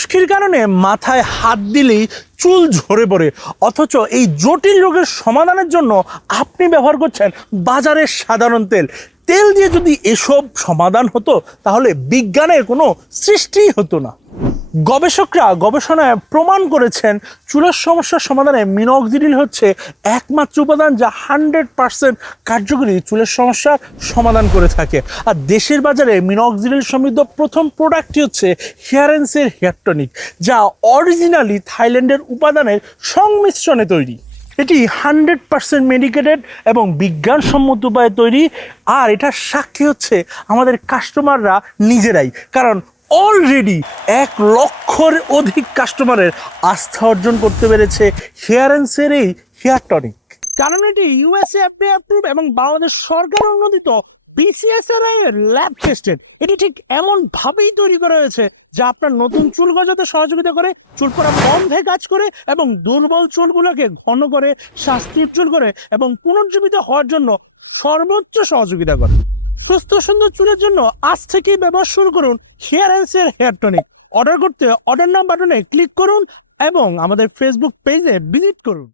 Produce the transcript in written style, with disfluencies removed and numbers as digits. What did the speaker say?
খুশকির কারণে মাথায় হাত দিলেই চুল ঝরে পড়ে, অথচ এই জটিল রোগের সমাধানের জন্য আপনি ব্যবহার করছেন বাজারের সাধারণ তেল। তেল দিয়ে যদি এসব সমাধান হতো তাহলে বিজ্ঞানের কোনো সৃষ্টিই হতো না। গবেষকরা গবেষণায় প্রমাণ করেছেন চুলের সমস্যার সমাধানে মিনক্সিডিল হচ্ছে একমাত্র উপাদান যা 100% কার্যকরী চুলের সমস্যার সমাধান করে থাকে। আর দেশের বাজারে মিনক্সিডিল সমৃদ্ধ প্রথম প্রোডাক্টটি হচ্ছে হেয়ারেন্সের হেয়ার টনিক, যা অরিজিনালি থাইল্যান্ডের উপাদানের সংমিশ্রণে তৈরি। এটি 100% মেডিকেটেড এবং বিজ্ঞানসম্মত উপায়ে তৈরি, আর এটার সাক্ষী হচ্ছে আমাদের কাস্টমাররা নিজেরাই, কারণ অলরেডি 1 লক্ষের অধিক কাস্টমারের আস্থা অর্জন করতে পেরেছে হেয়ারেন্সের এই হেয়ার টনিক। কারণ এটি ইউএসএ অ্যাপ্রুভ এবং বাংলাদেশ সরকার অনুমোদিত BCSRI এর ল্যাব টেস্টেড। এটি ঠিক এমন ভাবেই তৈরি করা হয়েছে যা আপনার নতুন চুল গজাতে সহযোগিতা করে, চুল পড়া বন্ধে কাজ করে এবং দুর্বল চুলগুলোকে ঘন করে, স্বাস্থ্য উজ্জ্বল করে এবং পুনর্জীবিত হওয়ার জন্য সর্বোচ্চ সহযোগিতা করে। সুস্থ সুন্দর চুলের জন্য আজ থেকেই ব্যবহার শুরু করুন হেয়ারেন্সের হেয়ার টনিক। অর্ডার করতে অর্ডার নাও বাটনে ক্লিক করুন এবং আমাদের ফেসবুক পেজে ভিজিট করুন।